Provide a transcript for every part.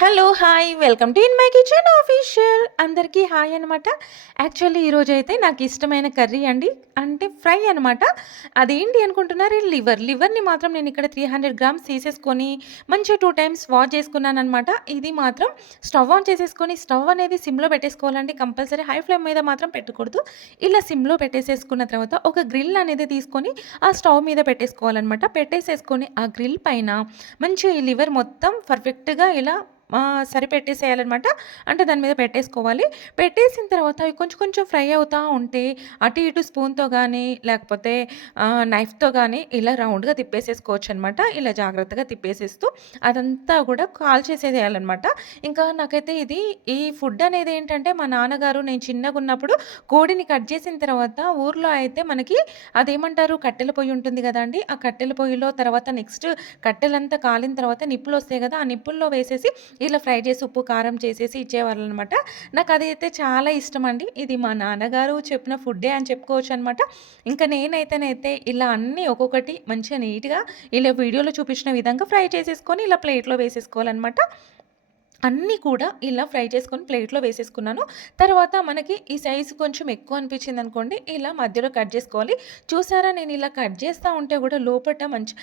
Hello hi. Welcome to in my kitchen official. అందరికీ hi అనమాట actually ఈరోజు అయితే నాకు ఇష్టమైన కర్రీ అండి. అంటే ఫ్రై అనమాట అదేంటి అనుకుంటున్నారు? లివర్. లివర్ని మాత్రం నేను ఇక్కడ త్రీ హండ్రెడ్ గ్రామ్స్ తీసేసుకొని మంచిగా టూ టైమ్స్ వాష్ చేసుకున్నాను అనమాట ఇది మాత్రం స్టవ్ ఆన్ చేసేసుకొని స్టవ్ అనేది సిమ్లో పెట్టేసుకోవాలండి. కంపల్సరీ హై ఫ్లేమ్ మీద మాత్రం పెట్టకూడదు. ఇలా సిమ్లో పెట్టేసేసుకున్న తర్వాత ఒక గ్రిల్ అనేది తీసుకొని ఆ స్టవ్ మీద పెట్టేసుకోవాలన్నమాట. పెట్టేసేసుకొని ఆ గ్రిల్ పైన మంచిగా ఈ లివర్ మొత్తం పర్ఫెక్ట్గా ఇలా సరిపెట్టేసేయాలన్నమాట అంటే దాని మీద పెట్టేసుకోవాలి. పెట్టేసిన తర్వాత అవి కొంచెం కొంచెం ఫ్రై అవుతూ ఉంటే అటు ఇటు స్పూన్‌తో కానీ లేకపోతే నైఫ్‌తో కానీ ఇలా రౌండ్‌గా తిప్పేసేసుకోవచ్చనమాట. ఇలా జాగ్రత్తగా తిప్పేసేస్తూ అదంతా గూడా కాల్చేసేయాలనమాట. ఇంకా నాకైతే ఇది ఈ ఫుడ్ అనేది ఏంటంటే మా నాన్నగారు నేను చిన్నగా ఉన్నప్పుడు కోడిని కట్ చేసిన తర్వాత ఊర్లో అయితే మనకి అదేమంటారు కట్టెల పొయ్యి ఉంటుంది కదండి ఆ కట్టెల పొయ్యిలో తర్వాత నెక్స్ట్ కట్టెలంతా కాలిన తర్వాత నిప్పులు వస్తాయి కదా ఆ నిప్పుల్లో వేసేసి ఇలా ఫ్రై చేసి ఉప్పు, కారం చేసేసి ఇచ్చేవాళ్ళు అనమాట నాకు అది అయితే చాలా ఇష్టం అండి ఇది మా నాన్నగారు చెప్పిన ఫుడ్డే అని చెప్పుకోవచ్చనమాట. ఇంకా నేనైతేనైతే ఇలా అన్నీ ఒక్కొక్కటి మంచిగా నీట్‌గా ఇలా వీడియోలో చూపించిన విధంగా ఫ్రై చేసేసుకొని ఇలా ప్లేట్‌లో వేసేసుకోవాలనమాట. అన్నీ కూడా ఇలా ఫ్రై చేసుకొని ప్లేట్‌లో వేసేసుకున్నాను. తర్వాత మనకి ఈ సైజు కొంచెం ఎక్కువ అనిపించింది అనుకోండి ఇలా మధ్యలో కట్ చేసుకోవాలి. చూసారా నేను ఇలా కట్ చేస్తా ఉంటే కూడా లోపట మంచి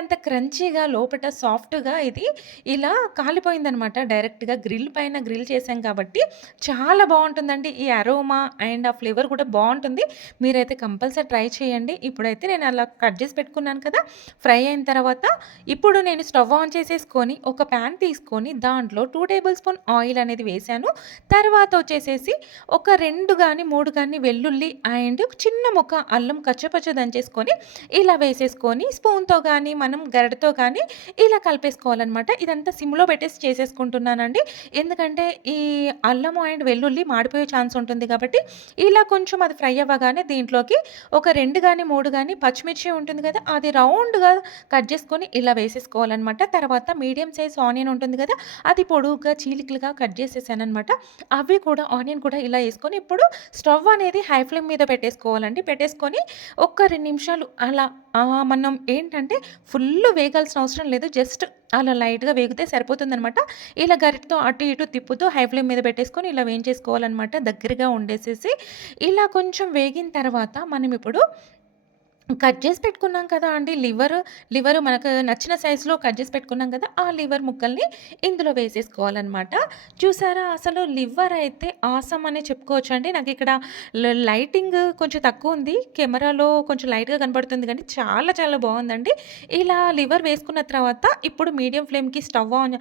అంత క్రంచీగా లోపట సాఫ్ట్‌గా ఇది ఇలా కాలిపోయిందనమాట. డైరెక్ట్‌గా గ్రిల్ పైన గ్రిల్ చేశాం కాబట్టి చాలా బాగుంటుందండి ఈ అరోమా అండ్ ఆ ఫ్లేవర్ కూడా బాగుంటుంది మీరైతే కంపల్సరీ ట్రై చేయండి. ఇప్పుడైతే నేను అలా కట్ చేసి పెట్టుకున్నాను కదా! ఫ్రై అయిన తర్వాత ఇప్పుడు నేను స్టవ్ ఆన్ చేసేసుకొని ఒక ప్యాన్ తీసుకొని దాంట్లో టూ టేబుల్ స్పూన్ ఆయిల్ అనేది వేశాను. తర్వాత వచ్చేసేసి ఒక రెండు కానీ మూడు కానీ వెల్లుల్లి అండ్ చిన్న ముక్క అల్లం కచ్చపచ్చ దంచేసుకొని ఇలా వేసేసుకొని స్పూన్‌తో కానీ మనం గరడతో కానీ ఇలా కలిపేసుకోవాలనమాట. ఇదంతా సిమ్‌లో పెట్టేసి చేసేసుకుంటున్నానండి. ఎందుకంటే ఈ అల్లము అండ్ వెల్లుల్లి మాడిపోయే ఛాన్స్ ఉంటుంది కాబట్టి ఇలా కొంచెం అది ఫ్రై అవ్వగానే దీంట్లోకి ఒక రెండు కానీ మూడు కానీ పచ్చిమిర్చి ఉంటుంది కదా అది రౌండ్‌గా కట్ చేసుకొని ఇలా వేసేసుకోవాలనమాట. తర్వాత మీడియం సైజ్ ఆనియన్ ఉంటుంది కదా అది పొడవుగా చీలికలుగా కట్ చేసేసాననమాట. అవి కూడా ఆనియన్ కూడా ఇలా వేసుకొని ఇప్పుడు స్టవ్ అనేది హై ఫ్లేమ్ మీద పెట్టేసుకోవాలండి. పెట్టేసుకొని ఒక్క రెండు నిమిషాలు అలా మనం ఏంటంటే ఫుల్లు వేగాల్సిన అవసరం లేదు. జస్ట్ అలా లైట్‌గా వేగితే సరిపోతుందనమాట. ఇలా గరిటతో అటు ఇటు తిప్పుతూ హై ఫ్లేమ్ మీద పెట్టేసుకొని ఇలా వేయించేసుకోవాలనమాట. దగ్గరగా ఉండేసేసి ఇలా కొంచెం వేగిన తర్వాత మనం ఇప్పుడు కట్ చేసి పెట్టుకున్నాం కదా అండి లివర్, లివర్ మనకు నచ్చిన సైజులో కట్ చేసి పెట్టుకున్నాం కదా! ఆ లివర్ ముక్కల్ని ఇందులో వేసేసుకోవాలనమాట. చూసారా అసలు లివర్ అయితే ఆసం అనే చెప్పుకోవచ్చండి. నాకు ల లైటింగ్ కొంచెం తక్కువ ఉంది కెమెరాలో కొంచెం లైట్‌గా కనపడుతుంది కానీ చాలా చాలా బాగుందండి ఇలా లివర్ వేసుకున్న తర్వాత ఇప్పుడు మీడియం ఫ్లేమ్‌కి స్టవ్ ఆన్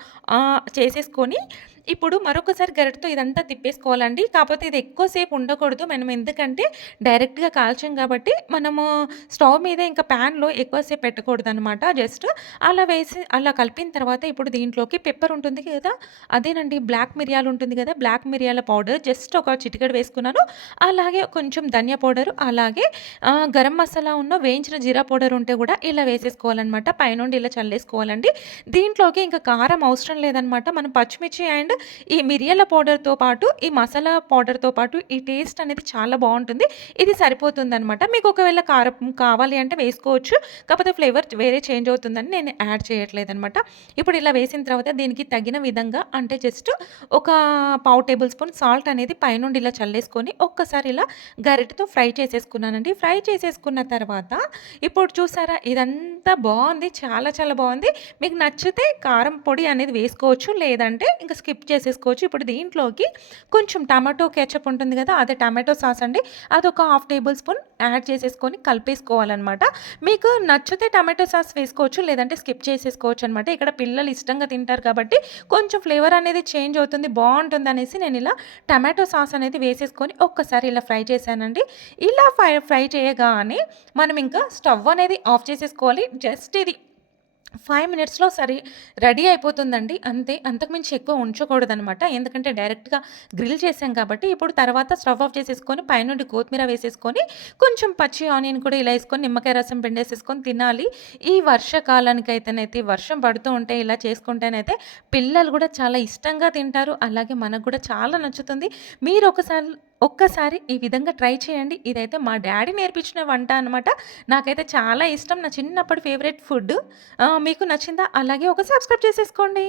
చేసేసుకొని ఇప్పుడు మరొకసారి గరిటెతో ఇదంతా తిప్పేసుకోవాలండి. కాకపోతే ఇది ఎక్కువసేపు ఉండకూడదు. మనం ఎందుకంటే డైరెక్ట్‌గా కాల్చాం కాబట్టి మనము స్టవ్ మీద ఇంకా పాన్‌లో ఎక్కువసేపు పెట్టకూడదు పెట్టకూడదనమాట. జస్ట్ అలా వేసి అలా కలిపిన తర్వాత ఇప్పుడు దీంట్లోకి పెప్పర్ ఉంటుంది కదా! అదేనండి బ్లాక్ మిరియాలు ఉంటుంది కదా! బ్లాక్ మిరియాల పౌడర్ జస్ట్ ఒక చిటికెడు వేసుకున్నాను. అలాగే కొంచెం ధనియా పౌడర్ అలాగే గరం మసాలా ఉన్న వేయించిన జీరా పౌడర్ ఉంటే కూడా ఇలా వేసేసుకోవాలనమాట. పైనుండి ఇలా చల్లేసుకోవాలండి. దీంట్లోకి ఇంకా కారం అవసరం లేదనమాట. మనం పచ్చిమిర్చి అండ్ ఈ మిరియాల పౌడర్‌తో పాటు ఈ మసాలా పౌడర్‌తో పాటు ఈ టేస్ట్ అనేది చాలా బాగుంటుంది ఇది సరిపోతుందనమాట. మీకు ఒకవేళ కారం కావాలి అంటే వేసుకోవచ్చు. కాకపోతే ఫ్లేవర్ వేరే చేంజ్ అవుతుందని నేను యాడ్ చేయట్లేదనమాట. ఇప్పుడు ఇలా వేసిన తర్వాత దీనికి తగిన విధంగా అంటే జస్ట్ ఒక పావు టేబుల్ స్పూన్ సాల్ట్ అనేది పైనుండి ఇలా చల్లేసుకొని ఒక్కసారి ఇలా గరిటతో ఫ్రై చేసేసుకున్నానండి. ఫ్రై చేసేసుకున్న తర్వాత ఇప్పుడు చూసారా ఇదంతా బాగుంది చాలా చాలా బాగుంది మీకు నచ్చితే కారం పొడి అనేది వేసుకోవచ్చు. లేదంటే ఇంకా స్కిప్ చేసేసుకోవచ్చు. ఇప్పుడు దీంట్లోకి కొంచెం టమాటో కెచప్ ఉంటుంది కదా! అదే టమాటో సాస్ అండి. అదొక హాఫ్ టేబుల్ స్పూన్ యాడ్ చేసేసుకొని కలిపేసుకోవాలనమాట. మీకు నచ్చితే టమాటో సాస్ వేసుకోవచ్చు. లేదంటే స్కిప్ చేసేసుకోవచ్చు అనమాట ఇక్కడ పిల్లలు ఇష్టంగా తింటారు కాబట్టి కొంచెం ఫ్లేవర్ అనేది చేంజ్ అవుతుంది. బాగుంటుంది అనేసి నేను ఇలా టమాటో సాస్ అనేది వేసేసుకొని ఒక్కసారి ఇలా ఫ్రై చేశానండి. ఇలా ఫ్రై ఫ్రై చేయగానే మనం ఇంకా స్టవ్ అనేది ఆఫ్ చేసేసుకోవాలి. జస్ట్ ఇది ఫైవ్ మినిట్స్‌లో సరే రెడీ అయిపోతుందండి. అంతే. అంతకుమించి ఎక్కువ ఉంచకూడదనమాట. ఎందుకంటే డైరెక్ట్‌గా గ్రిల్ చేసాం కాబట్టి ఇప్పుడు తర్వాత స్టవ్ ఆఫ్ చేసేసుకొని పైనుండి కొత్తిమీర వేసేసుకొని కొంచెం పచ్చి ఆనియన్ కూడా ఇలా వేసుకొని నిమ్మకాయ రసం పిండేసేసుకొని తినాలి. ఈ వర్షాకాలానికైతేనైతే వర్షం పడుతూ ఉంటే ఇలా చేసుకుంటేనైతే పిల్లలు కూడా చాలా ఇష్టంగా తింటారు. అలాగే మనకు కూడా చాలా నచ్చుతుంది. మీరు ఒకసారి ఒక్కసారి ఈ విధంగా ట్రై చేయండి. ఇదైతే మా డాడీ నేర్పించిన వంట అనమాట. నాకైతే చాలా ఇష్టం. నా చిన్నప్పటి ఫేవరెట్ ఫుడ్. మీకు నచ్చిందా? అలాగే ఒక సబ్స్క్రైబ్ చేసేసుకోండి.